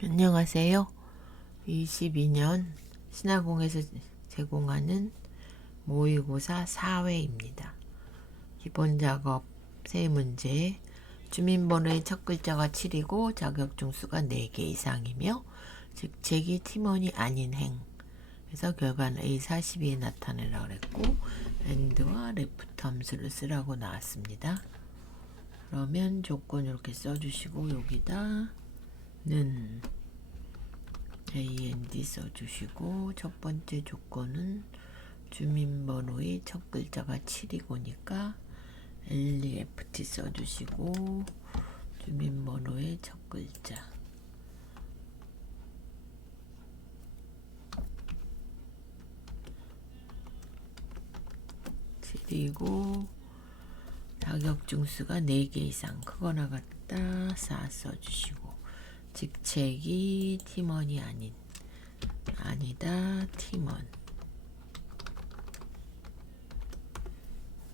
안녕하세요. 22년 신화공에서 제공하는 모의고사 4회입니다. 기본 작업 세 문제. 주민번호의 첫 글자가 7이고 자격증 수가 4개 이상이며 직책이 팀원이 아닌 행. 그래서 결과는 A42에 나타내라 그랬고 AND와 레프트 함수를 쓰라고 나왔습니다. 그러면 조건 이렇게 써주시고 여기다 는 AND 써주시고 첫 번째 조건은 주민번호의 첫 글자가 7이고니까 LEFT 써주시고 주민번호의 첫 글자 그리고 자격증 수가 4개 이상 크거나 같다 4 써주시고 직책이 팀원이 아니다 팀원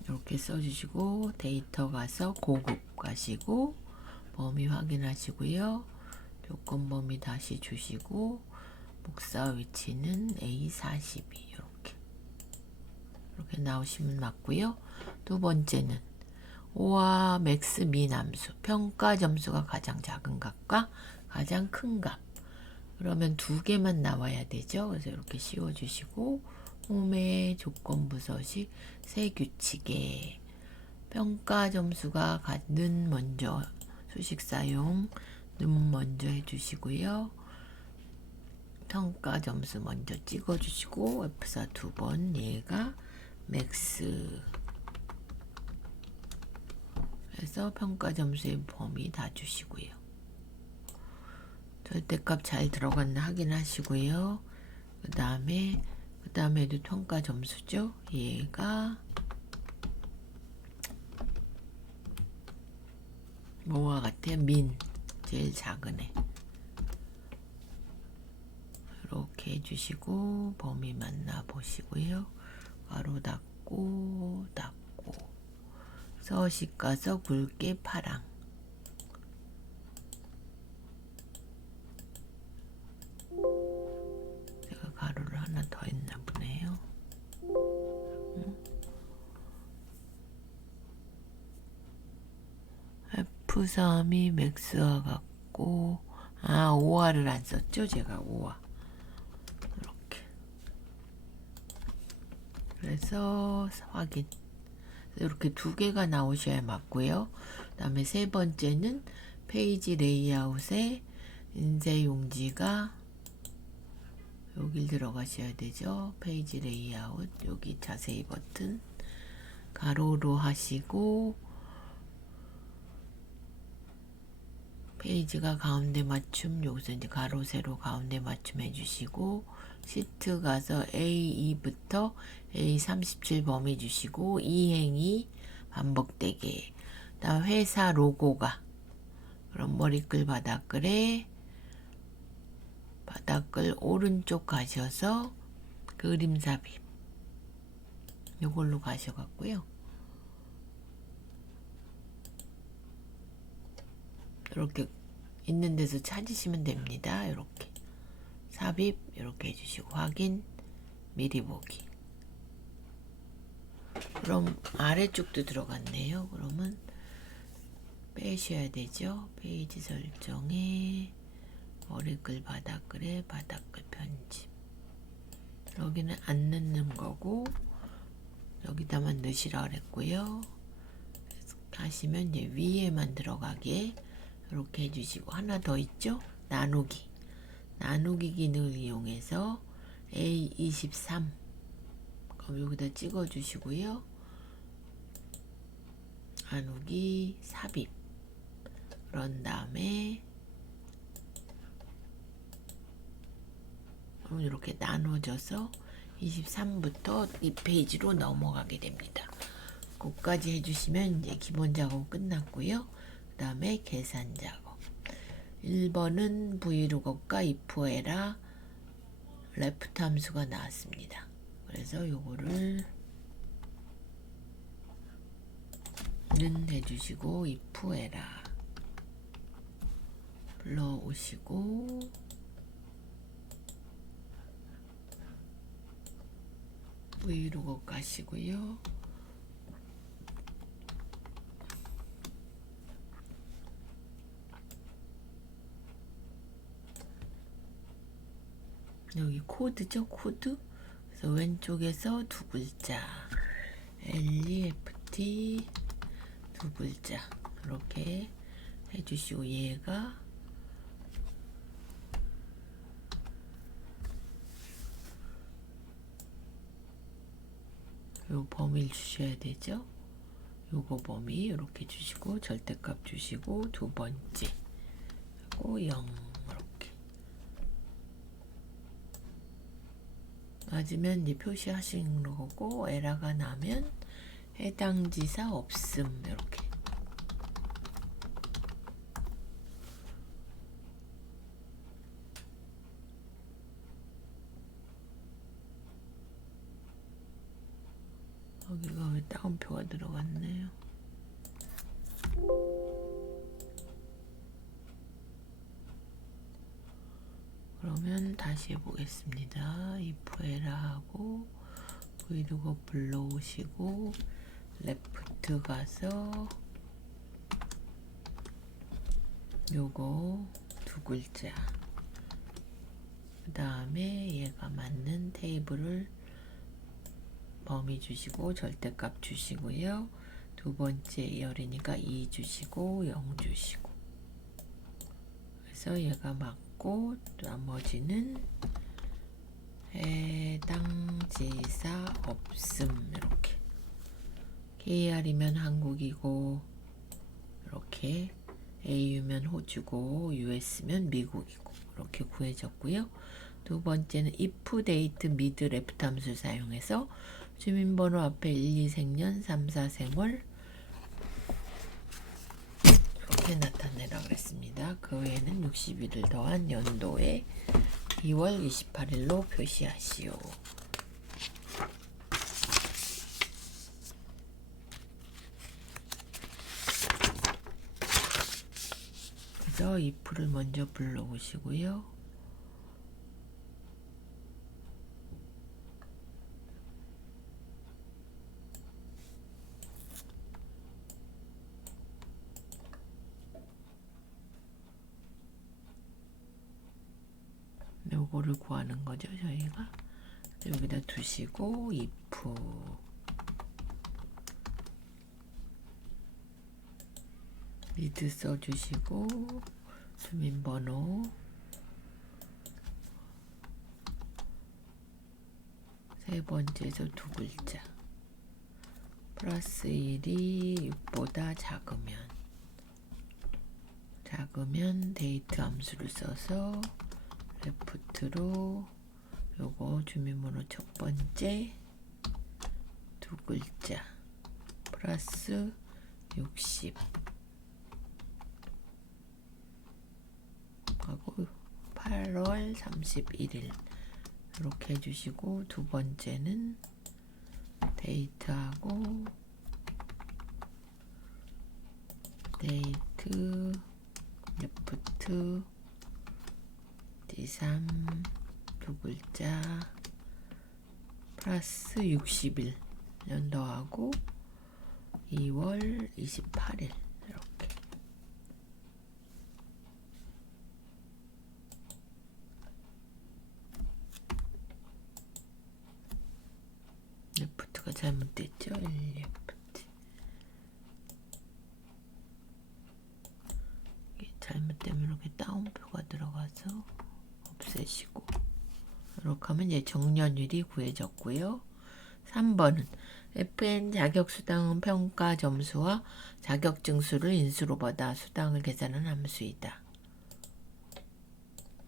이렇게 써주시고 데이터 가서 고급 가시고 범위 확인하시고요. 조건 범위 다시 주시고 목사 위치는 A42 이렇게 나오시면 맞고요. 두 번째는 O와 맥스 미남수 평가 점수가 가장 작은 값과 가장 큰 값. 그러면 두 개만 나와야 되죠. 그래서 이렇게 씌워주시고 홈의 조건부 서식 세 규칙에 평가 점수가 는 먼저 수식 사용 는 먼저 해주시고요. 평가 점수 먼저 찍어주시고 F4 2번 얘가 맥스 그래서 평가 점수의 범위 다 주시고요. 절대값 잘 들어갔나 확인하시고요. 그 다음에도 평가 점수죠. 얘가 뭐와 같아요? 제일 작은 애. 이렇게 해주시고 범위 만나 보시고요. 가로 닫고 서식 가서 굵게 파랑 제가 가로를 하나 더 했나 보네요. F3이 맥스와 같고 OR을 안 썼죠? 제가 OR 이렇게 그래서 확인 이렇게 두 개가 나오셔야 맞고요. 그 다음에 세 번째는 페이지 레이아웃에 인쇄 용지가 여기 들어가셔야 되죠. 페이지 레이아웃 여기 자세히 버튼 가로로 하시고 페이지가 가운데 맞춤 여기서 이제 가로 세로 가운데 맞춤 해주시고 시트 가서 A2부터 A37 범위 주시고 이행이 반복되게 다음 회사 로고가 그럼 머리글 바닥글에 바닥글 오른쪽 가셔서 그림 삽입 요걸로 가셔갖고요. 이렇게 있는 데서 찾으시면 됩니다. 이렇게 삽입 이렇게 해주시고 확인 미리 보기. 그럼 아래쪽도 들어갔네요. 그러면 빼셔야 되죠. 페이지 설정에 머리글 바닥글에 바닥글 편집 여기는 안 넣는 거고 여기다만 넣으시라 그랬고요. 하시면 이제 위에만 들어가게 이렇게 해주시고 하나 더 있죠. 나누기 기능을 이용해서 A23 그럼 여기다 찍어주시고요. 나누기 삽입 그런 다음에 이렇게 나눠져서 23부터 이 페이지로 넘어가게 됩니다. 그까지 해주시면 이제 기본 작업 끝났고요. 그 다음에 계산 작업 1번은 브이로그과 if에라 레프트 함수가 나왔습니다. 그래서 요거를 는 해주시고 if에라 불러오시고 브이로그 가시고요. 여기 코드죠, 코드. 그래서 왼쪽에서 두 글자 LEFT 두 글자 이렇게 해주시고, 얘가 요 범위를 주셔야 되죠. 요거 범위 이렇게 주시고 절대값 주시고 두 번째 하고 0 이렇게 맞으면 이제 표시하시는 거고, 에러가 나면 해당 지사 없음 이렇게. 여기가 왜 따옴표가 들어갔네요. 그러면 다시 해보겠습니다. if 에러 하고 브이로그 불러오시고 레프트 가서 요거 두 글자, 그 다음에 얘가 맞는 테이블을 범위 주시고 절대값 주시고요. 두 번째 열이니까 2 주시고 0 주시고, 그래서 얘가 맞고 나머지는 해당 지사 없음 이렇게. KR이면 한국이고 이렇게, AU면 호주고 US면 미국이고 이렇게 구해졌고요. 두 번째는 if date mid left 함수 사용해서 주민번호 앞에 1, 2생년, 3, 4생월 이렇게 나타내라 그랬습니다. 그 외에는 60일을 더한 연도에 2월 28일로 표시하시오. 그래서 if를 먼저 불러오시고요. 요거를 구하는 거죠, 저희가. 여기다 두시고 if mid 써주시고 주민번호 세 번째에서 두 글자 플러스 1이 6보다 작으면 데이트 함수를 써서 레프트로 요거 주민번호 첫 번째 두 글자 플러스 60 하고 8월 31일 이렇게 해주시고, 두 번째는 데이트하고 데이트 레프트 D3 두 글자 플러스 60일 연도하고 2월 28일 이렇게. 레프트가 잘못됐죠? 레프트 이게 잘못되면 이렇게 따옴표가 들어가서 없애시고 이렇게 하면 이제 정년율이 구해졌고요. 3번은 FN 자격수당은 평가 점수와 자격증수를 인수로 받아 수당을 계산한 함수이다.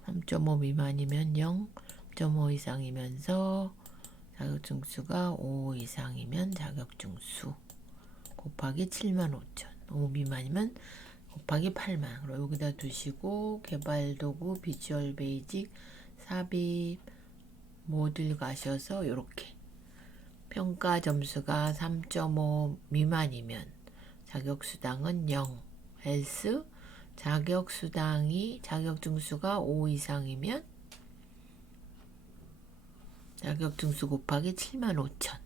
3.5 미만이면 0, 3.5 이상이면서 자격증수가 5 이상이면 자격증수 곱하기 75,000, 5 미만이면 곱하기 8만. 그리고 여기다 두시고 개발도구, 비주얼 베이직, 삽입 모듈 가셔서 이렇게 평가 점수가 3.5 미만이면 자격수당은 0, else 자격증수가 5 이상이면 자격증수 곱하기 75,000.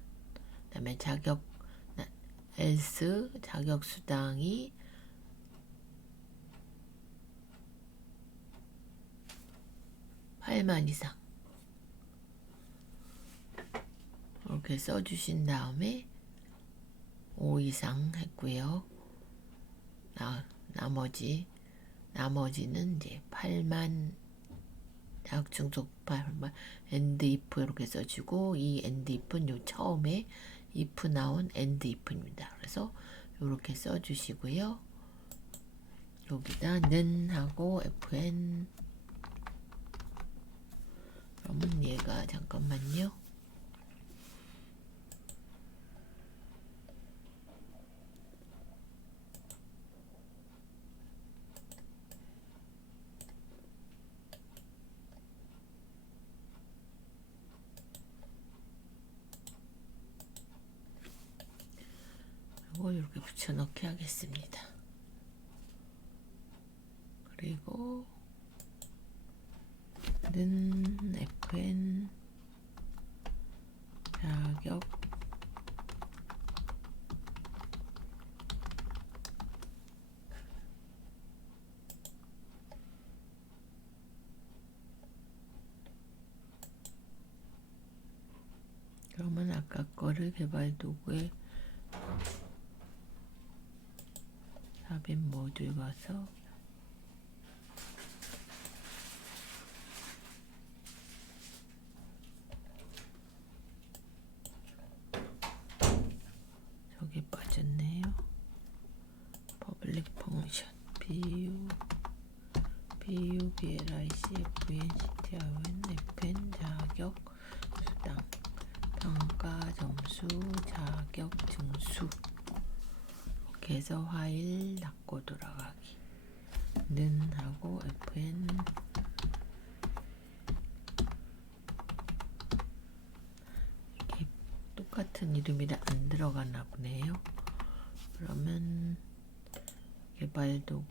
그다음에 자격수당이 8만 이상. 이렇게 써주신 다음에 5 이상 했고요. 나머지는 이제 8만 자격증수 8만 and if 이렇게 써주고, 이 and if는 요 처음에 if 나온 and if입니다. 그래서 이렇게 써주시고요. 여기다 는 하고 fn. 그러면 얘가 잠깐만요. 이거 이렇게 붙여넣기 하겠습니다. 그리고 는 fn 자격 그러면 아까 거를 개발도구에 삽입 모듈 가서 저기 빠졌네요. 퍼블릭 펑션 BUBLIC FN CTRN FN 자격 수당 평가 점수 자격 증수. 이렇게 해서 화일 닫고 돌아가기. 는 하고 FN 이렇게 똑같은 이름이라 안 들어가나 보네요. 그러면 개발도구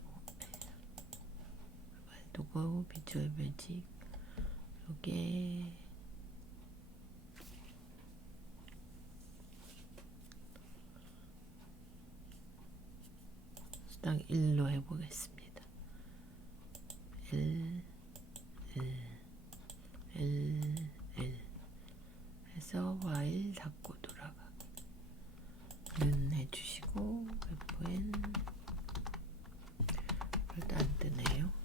비주얼 베이직 요게 수당 1로 해보겠습니다. 1 해서 while 닫고 돌아가기. 는 해주시고 fn 별도 안 뜨네요.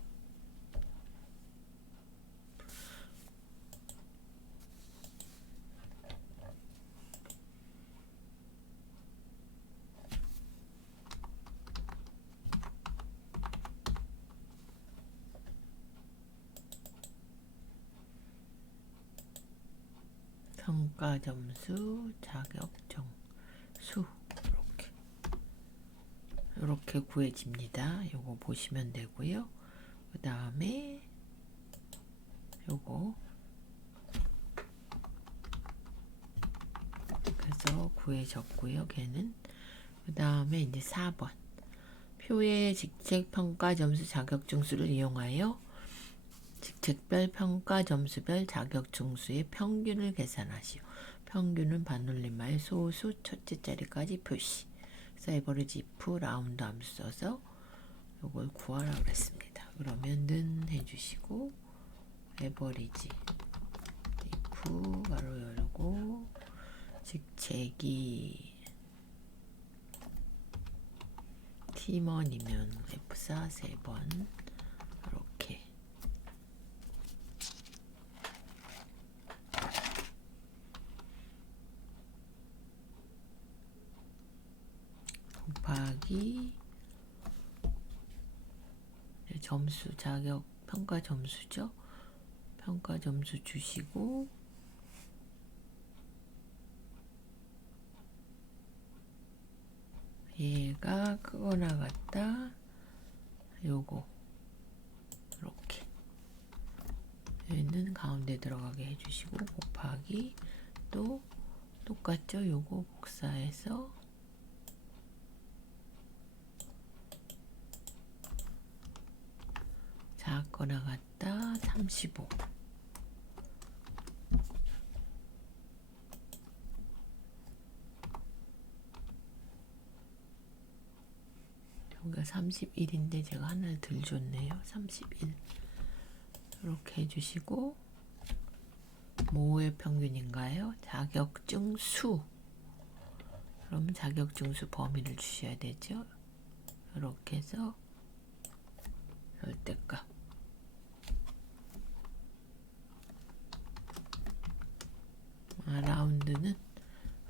평가 점수, 자격증, 수 이렇게 구해집니다. 요거 보시면 되고요. 그 다음에 요거 그래서 구해졌고요. 걔는 그 다음에 이제 4번 표의 직책 평가 점수 자격증수를 이용하여 직책별 평가 점수별 자격증수의 평균을 계산하시오. 평균은 반올림하여 소수 첫째 자리까지 표시. 그래서 에버리지 if 라운드 함수 써서 이걸 구하라 그랬습니다. 그러면 는 해주시고 에버리지 if 가로 열고 직책이 팀원이면 F4 3번 이렇게 곱하기 점수 자격 평가 점수죠. 평가 점수 주시고 얘가 크거나 같다. 요거 이렇게 얘는 가운데 들어가게 해주시고 곱하기 또 똑같죠. 요거 복사해서 바꿔 나갔다 35. 여기가 31인데 제가 하나를 덜 줬네요. 31 이렇게 해주시고, 뭐의 평균인가요? 자격증 수. 그럼 자격증 수 범위를 주셔야 되죠. 이렇게 해서 절대값. 라운드는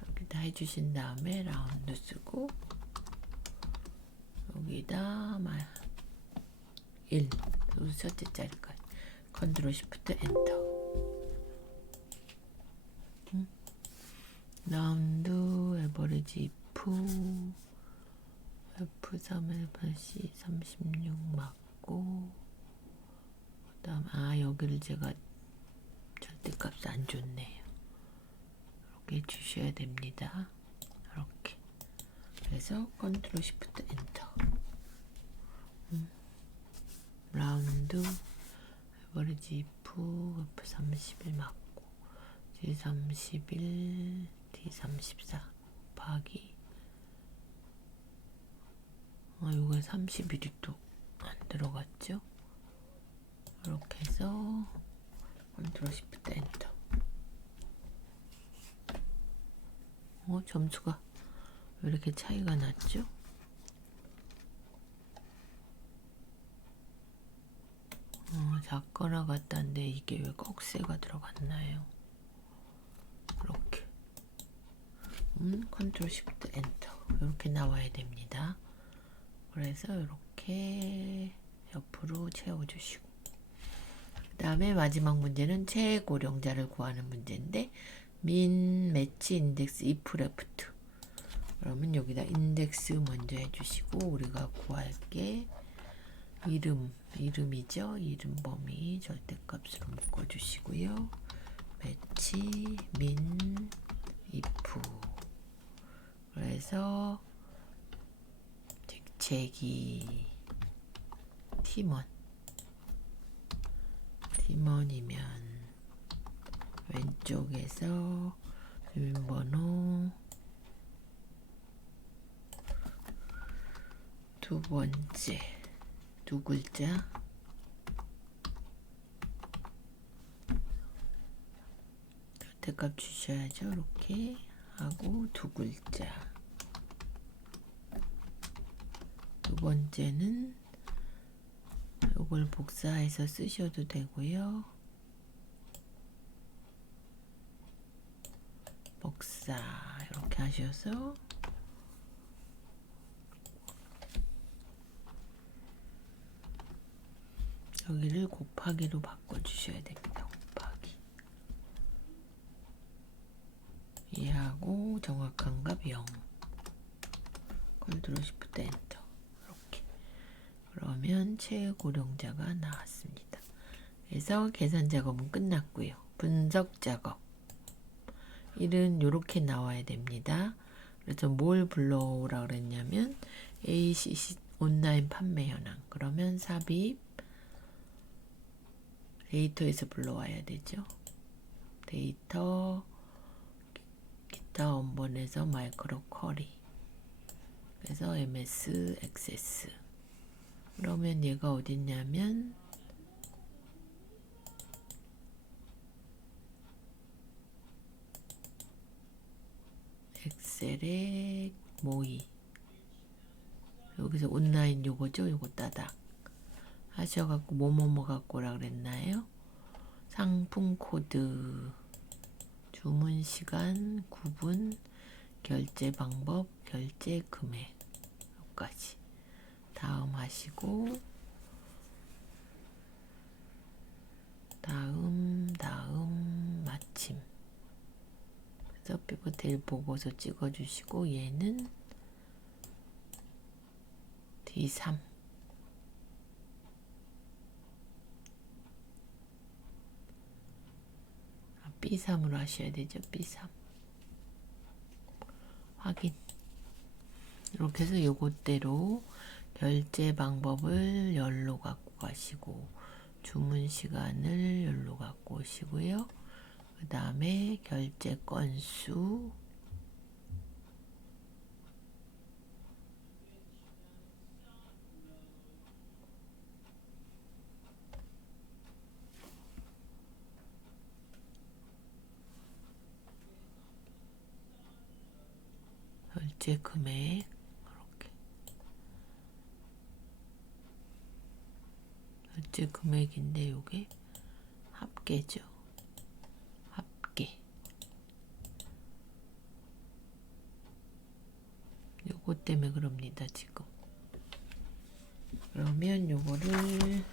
이렇게 다 해주신 다음에 라운드 쓰고, 여기다 1 첫째 자리까지 컨트롤 시프트 엔터. 라운드 에버리지 F F3 F4C 36 맞고, 그 다음 여기를 제가 절대값을 안 줬네요. 이렇게 주셔야 됩니다. 이렇게. 그래서 컨트롤 시프트 엔터. 라운드 에버리지 F F31 맞고, G31 D34 곱하기 요거 31이 또 안 들어갔죠? 이렇게 해서 컨트롤 시프트 엔터. 점수가 왜 이렇게 차이가 났죠? 작거나 같다는데 이게 왜 꺽쇠가 들어갔나요? 이렇게. 컨트롤 시프트 엔터. 이렇게 나와야 됩니다. 그래서 이렇게 옆으로 채워주시고, 그 다음에 마지막 문제는 최고령자를 구하는 문제인데, 민 매치 인덱스 if left. 그러면 여기다 인덱스 먼저 해주시고, 우리가 구할 게 이름이죠. 이름 범위 절대값으로 묶어주시고요. 매치 민 if. 그래서 직책이 팀원이면 왼쪽에서 주민번호 두 번째 두 글자, 절대값 주셔야죠. 이렇게 하고 두 글자. 두 번째는 이걸 복사해서 쓰셔도 되고요. 복사 이렇게 하셔서 여기를 곱하기로 바꿔주셔야 됩니다. 곱하기. 이하고 정확한 값 0. 컨트롤 시프트 엔터. 이렇게. 그러면 최고령자가 나왔습니다. 그래서 계산 작업은 끝났고요. 분석 작업. 일은 이렇게 나와야 됩니다. 그래서 뭘 불러오라 그랬냐면 ACC 온라인 판매 현황. 그러면 삽입 데이터에서 불러와야 되죠. 데이터 기타 원본에서 마이크로 쿼리. 그래서 MS 액세스. 그러면 얘가 어딨냐면 엑셀의 모의. 여기서 온라인 요거죠. 요거 따닥 하셔갖고 뭐뭐뭐 갖고 오라 그랬나요? 상품 코드, 주문 시간, 구분, 결제 방법, 결제 금액 여기까지 다음 하시고, 다음 마침. 그래서 피벗테일 보고서 찍어주시고, 얘는 D3. B3으로 하셔야 되죠. B3 확인. 이렇게 해서 요것대로 결제 방법을 열로 갖고 가시고, 주문 시간을 여기로 갖고 오시고요. 그 다음에 결제 건수, 결제 금액, 이렇게 결제 금액인데 요게 합계죠. 합계. 요거 때문에 그럽니다, 지금. 그러면 요거를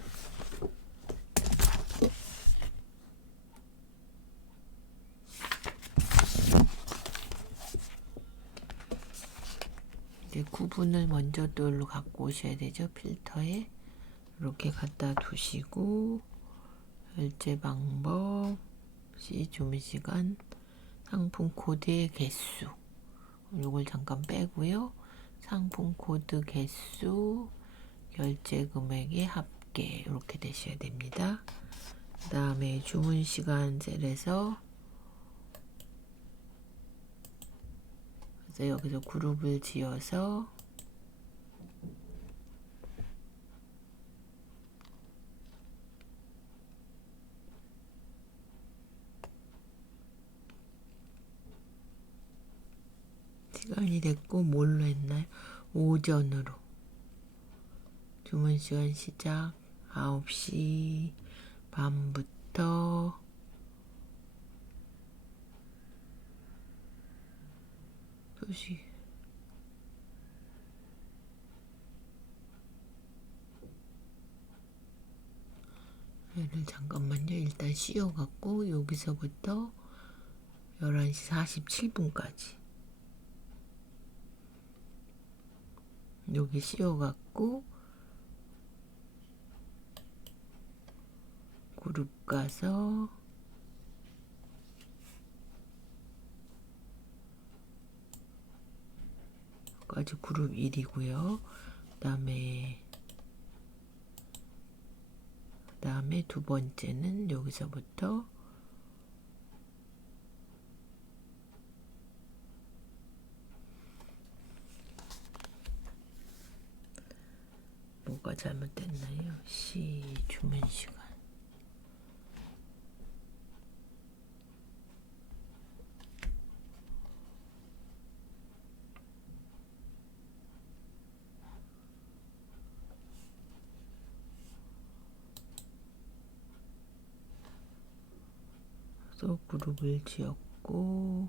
이제 구분을 먼저 또 여기로 갖고 오셔야 되죠. 필터에 이렇게 갖다 두시고, 결제 방법, 시 주문 시간, 상품 코드의 개수, 요걸 잠깐 빼고요. 상품 코드 개수, 결제 금액의 합계, 이렇게 되셔야 됩니다. 그 다음에 주문 시간 셀에서 그래서 여기서 그룹을 지어서 시간이 됐고 뭘로 했나요? 오전으로. 주문 시간 시작 9시 반부터 2시. 얘를 잠깐만요. 일단 씌워갖고 여기서부터 11시 47분까지 여기 씌워갖고 그룹 가서 여기까지 그룹 1이고요. 그 다음에 두 번째는 여기서부터 뭐가 잘못됐나요? 시 주문 시간 또 그룹을 지었고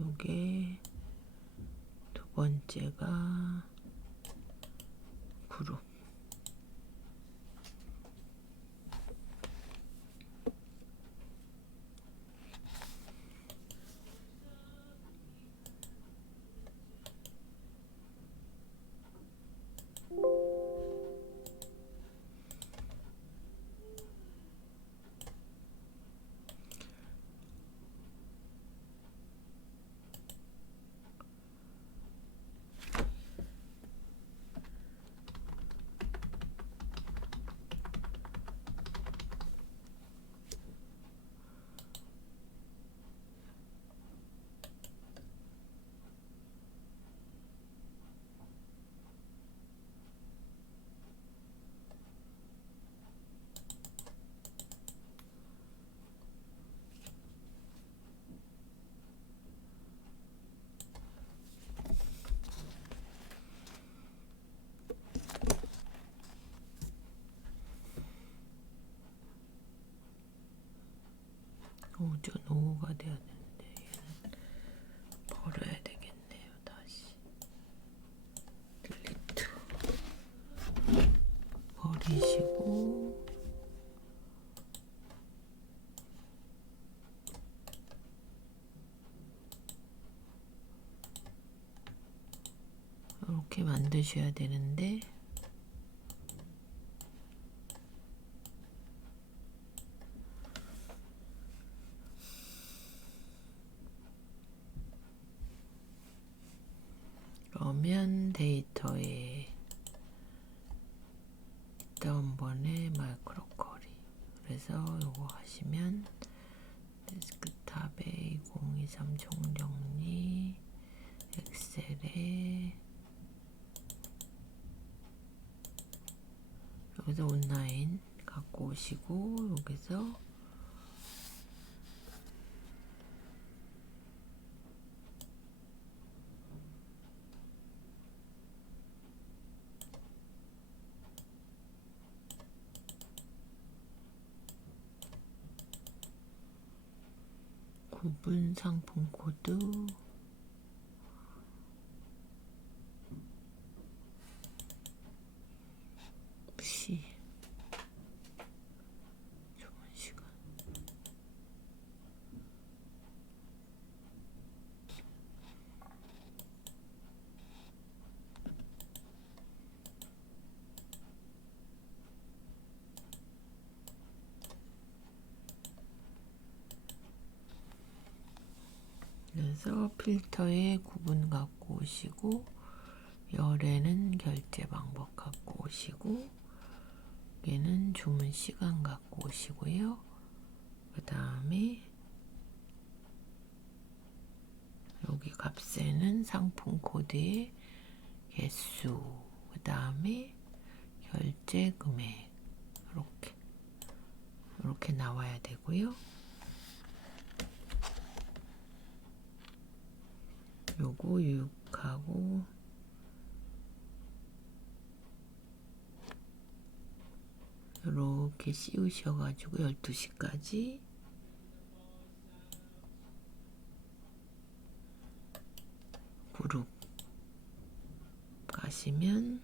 요게 두 번째가 그룹 오전 오후가 돼야 되는데 얘는 버려야 되겠네요. 다시 딜리트 버리시고 이렇게 만드셔야 되는데 그러면 데이터에 다음번에 마이크로 쿼리. 그래서 요거 하시면 데스크탑에 2023 총정리 엑셀에 여기서 온라인 갖고 오시고 여기서 구분 상품 코드 시 좋은 시간 그래서 필터에 구분 갖고 오시고 열에는 결제 방법 갖고 오시고 얘는 주문 시간 갖고 오시고요. 그 다음에 여기 값에는 상품 코드의 개수, 그 다음에 결제 금액 이렇게 나와야 되고요. 요거 6하고 이렇게 씌우셔가지고 12시까지 그룹 가시면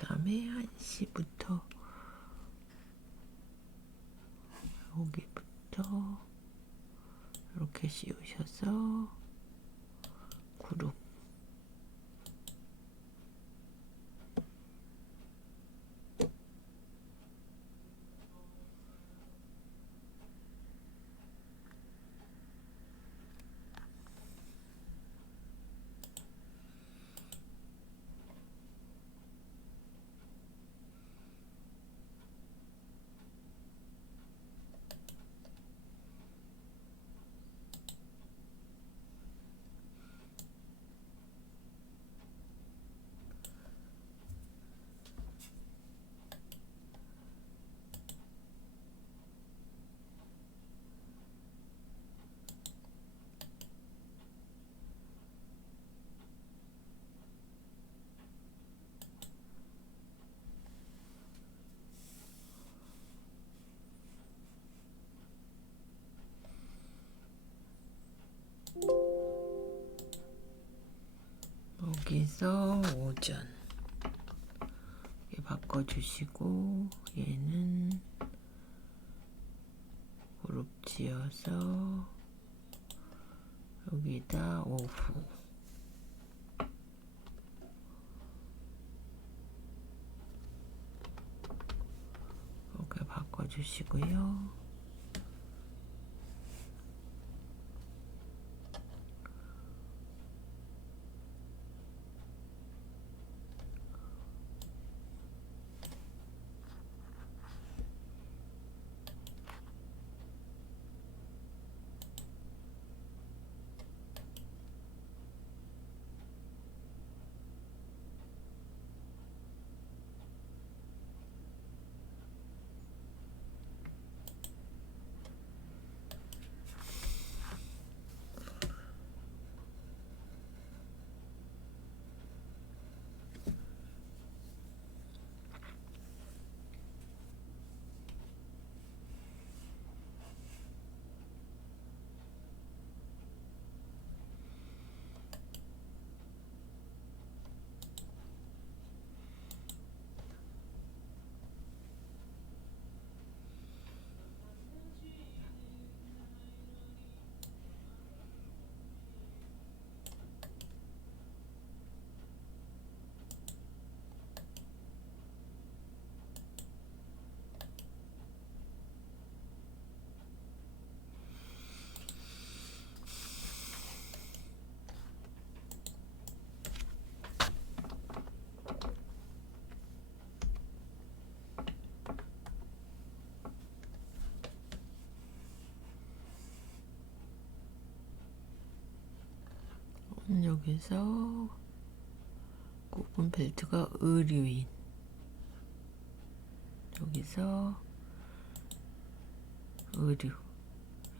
그다음에 1시부터 여기부터 이렇게 씌우셔서 그룹 여기서 오전 바꿔주시고 얘는 그룹 지어서 여기다 오후 이렇게 바꿔주시고요. 여기서 굽은 벨트가 의류인, 여기서 의류,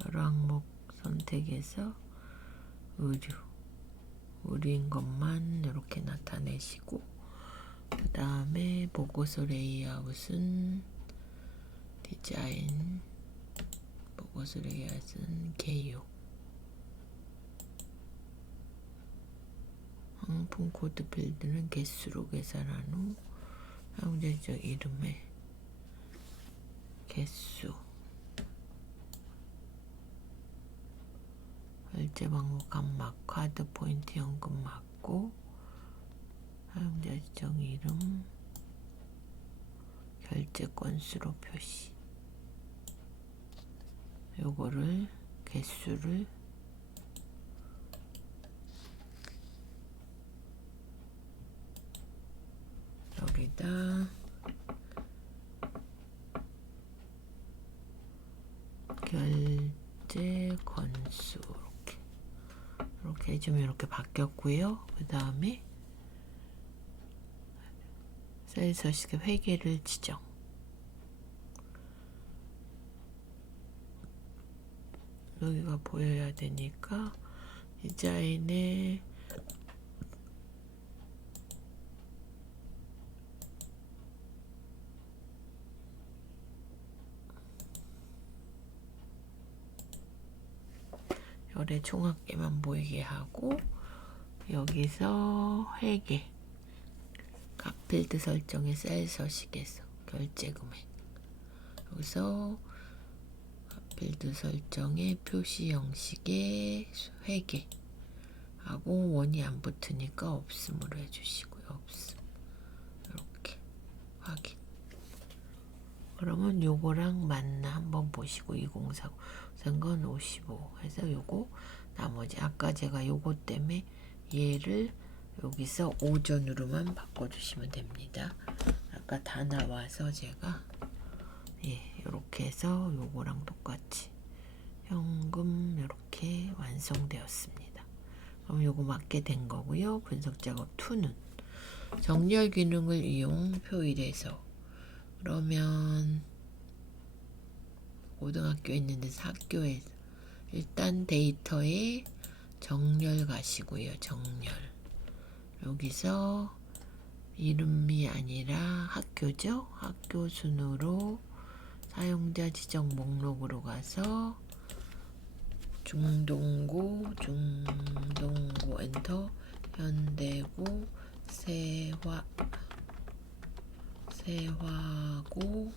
여러 항목 선택해서 의류인 것만 이렇게 나타내시고, 그 다음에 보고서 레이아웃은 디자인, 보고서 레이아웃은 개요, 항품 코드 필드는 개수로 계산한 후 사용자적 이름에 개수, 결제 방법 값막, 카드 포인트 현금 맞고, 사용자 지정 이름, 결제 건수로 표시. 요거를 개수를 여기다 결제 건수 이렇게 해주면 이렇게 바뀌었고요. 그 다음에 셀 서식의 회계를 지정. 여기가 보여야 되니까 디자인에 열의 총합계만 보이게 하고, 여기서 회계 값필드 설정의 셀 서식에서 결제 금액, 여기서 값필드 설정의 표시 형식의 회계 하고 원이 안 붙으니까 없음으로 해주시고요. 없음. 이렇게 확인. 그러면 요거랑 맞나 한번 보시고, 2049 생건 55 해서 요거 나머지 아까 제가 요거 때문에 얘를 여기서 오전으로만 바꿔주시면 됩니다. 아까 다 나와서 제가 요렇게 해서 요거랑 똑같이 현금 이렇게 완성되었습니다. 그럼 요거 맞게 된 거고요. 분석 작업 2는 정렬 기능을 이용 표일에서, 그러면 고등학교에 있는 데서 학교에서 일단 데이터에 정렬 가시고요. 정렬. 여기서 이름이 아니라 학교죠. 학교 순으로 사용자 지정 목록으로 가서 중동고 엔터, 현대고, 세화고,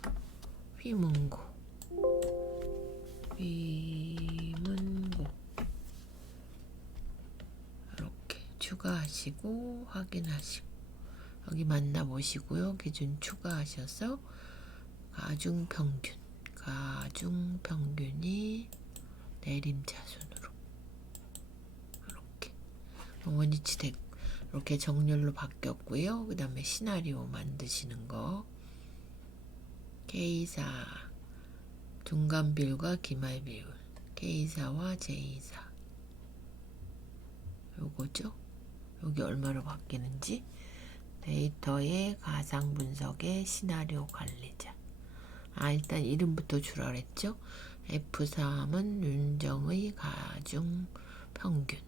휘문고 이렇게 추가하시고 확인하시고, 여기 만나보시고요. 기준 추가하셔서 가중평균이 내림차순으로 이렇게 원위치 됐고, 이렇게 정렬로 바뀌었고요. 그 다음에 시나리오 만드시는 거, K사 중간 비율과 기말 비율, K사와 J사 요거죠. 여기 얼마로 바뀌는지, 데이터의 가상 분석의 시나리오 관리자. 일단 이름부터 주라 그랬죠. F3은 윤정의 가중 평균.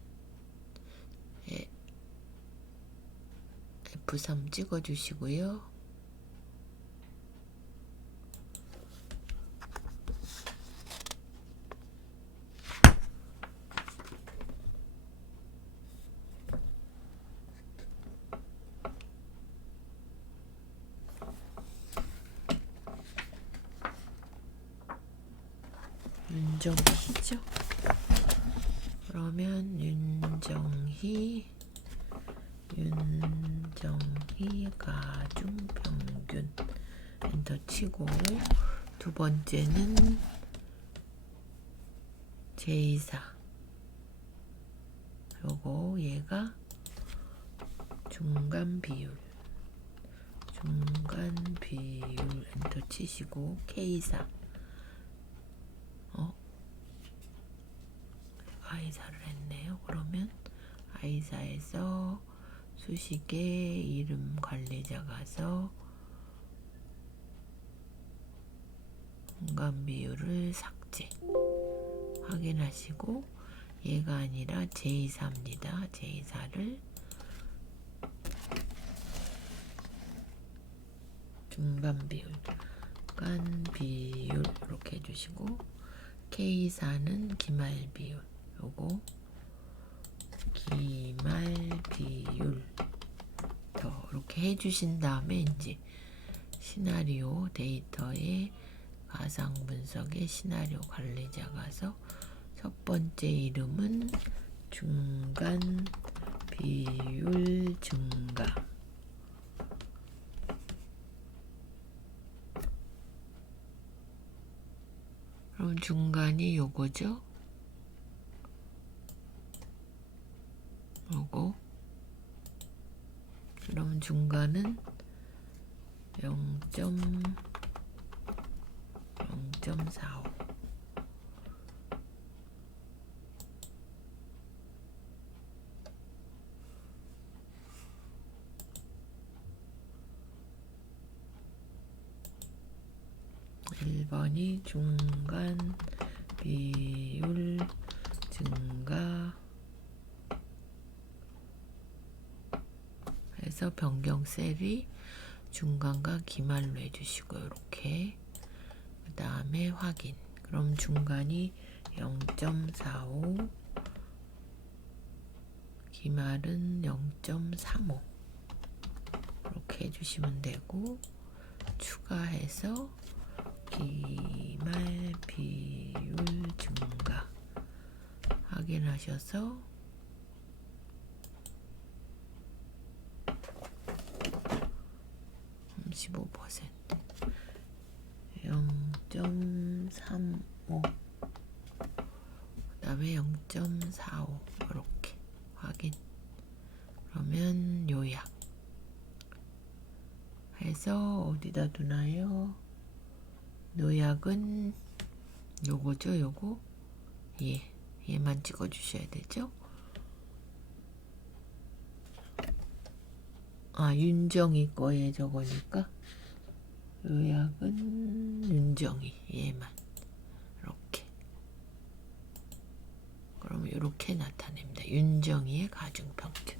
F3 찍어주시고요. 윤정희죠. 그러면 윤정희 가중 평균 엔터 치고, 두 번째는 J사, 요거 얘가 중간 비율 엔터 치시고, K사 I사를 했네요. 그러면 하이사에서 수식에 이름 관리자 가서 공간 비율을 삭제 확인하시고, 얘가 아니라 제24입니다. 제24를 중간 비율, 간 비율 이렇게 해주시고, K4는 기말 비율, 요거 기말 비율 더 이렇게 해주신 다음에 이제 시나리오 데이터에 가상 분석의 시나리오 관리자 가서 첫 번째 이름은 중간 비율 증가, 그럼 중간이 요거죠. 요거. 그럼 중간은 0.45. (1번이) 중간 비율 증가 해서 변경 셀이 중간과 기말로 해주시고, 이렇게 그 다음에 확인. 그럼 중간이 0.45, 기말은 0.35 이렇게 해주시면 되고, 추가해서 기말 비율 증가 확인하셔서 35%, 0.35, 그 다음에 0.45 이렇게 확인. 그러면 요약 해서 어디다 두나요? 요약은 요거죠. 요거 얘만 찍어 주셔야 되죠. 윤정이 거에 저거니까 요약은 윤정이 얘만 이렇게. 그럼 이렇게 나타냅니다. 윤정이의 가중평균.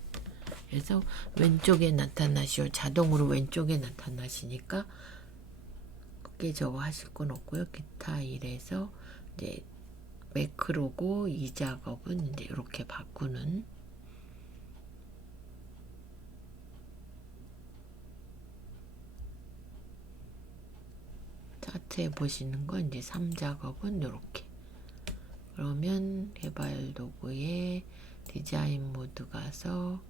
그래서 왼쪽에 나타나시오. 자동으로 왼쪽에 나타나시니까 크게 저거 하실 건 없고요. 기타 일에서 이제 매크로고, 이 작업은 이제 이렇게 바꾸는, 차트에 보시는 건 이제 3작업은 이렇게. 그러면 개발 도구에 디자인 모드 가서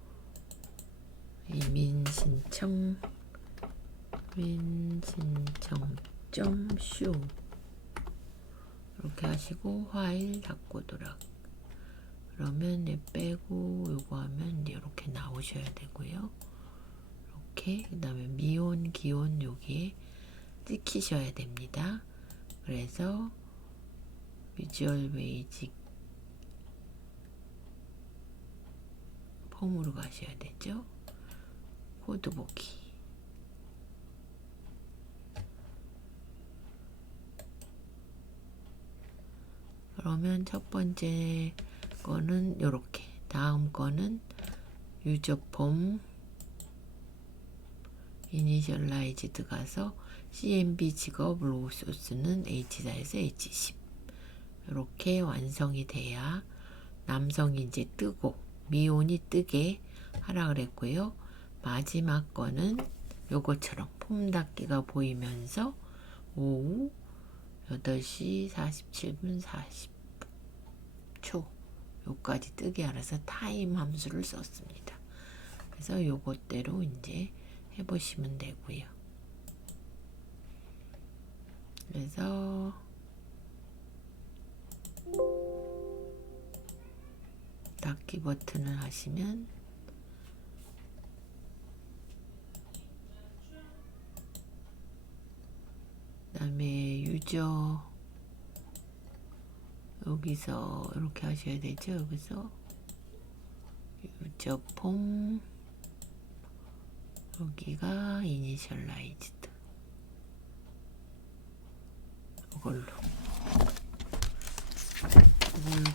이민 신청 쇼 이렇게 하시고 파일 닫고 돌아. 그러면 얘 빼고 요거 하면 이제 이렇게 나오셔야 되고요. 이렇게. 그 다음에 미온 기온 여기에 찍히셔야 됩니다. 그래서 비주얼 베이직 폼으로 가셔야 되죠. 코드 보기. 그러면 첫 번째 거는 요렇게, 다음 거는 유저 폼 이니셜라이즈드 가서 CMB 직업 로우 소스는 H4에서 H10 이렇게 완성이 돼야 남성이 이제 뜨고 미온이 뜨게 하라 그랬고요. 마지막 거는 요것처럼 폼 닫기가 보이면서 오후 8시 47분 40초 요까지 뜨게 알아서 타임 함수를 썼습니다. 그래서 요것대로 이제 해보시면 되고요. 그래서 닫기 버튼을 하시면 그 다음에 유저 여기서 이렇게 하셔야 되죠. 여기서 유저폼 여기가 이니셜라이즈드 이걸로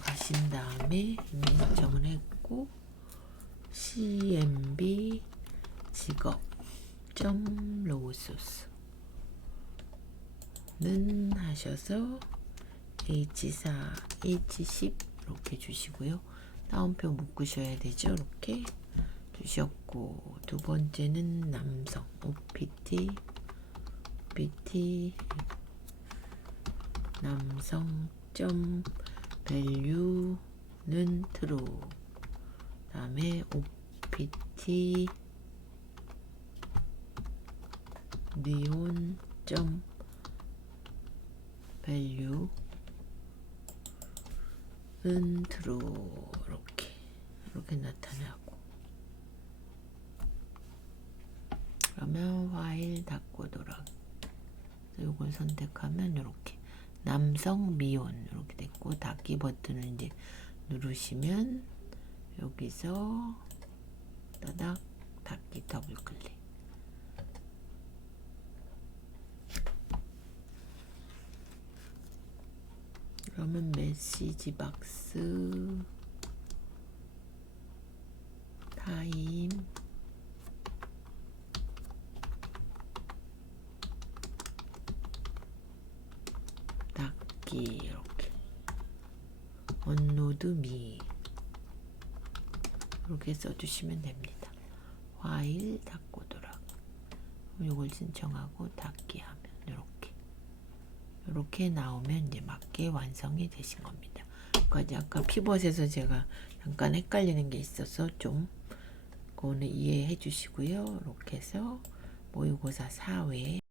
가신 다음에 입력정을 했고 cmb 직업 로우소스는 하셔서 H4, H10 이렇게 주시고요. 따옴표 묶으셔야 되죠. 이렇게 주셨고 두 번째는 남성 OPT 남성 점 value는 true 다음에 OPT neon 점 value는 true 이렇게 나타나고 그러면 파일 닫고 돌아 이걸 선택하면 이렇게 남성 미혼 이렇게 됐고 닫기 버튼을 이제 누르시면 여기서 따닥 닫기 더블 클릭 그러면 메시지 박스 타임 닫기 이렇게 업로드 미 이렇게 써주시면 됩니다. 파일 닫고 돌아 이걸 신청하고 닫기 하면 이렇게 나오면 이제 맞게 완성이 되신 겁니다. 그까지 아까 피벗에서 제가 잠깐 헷갈리는 게 있어서 좀 그거는 이해해 주시고요. 이렇게 해서 모의고사 4회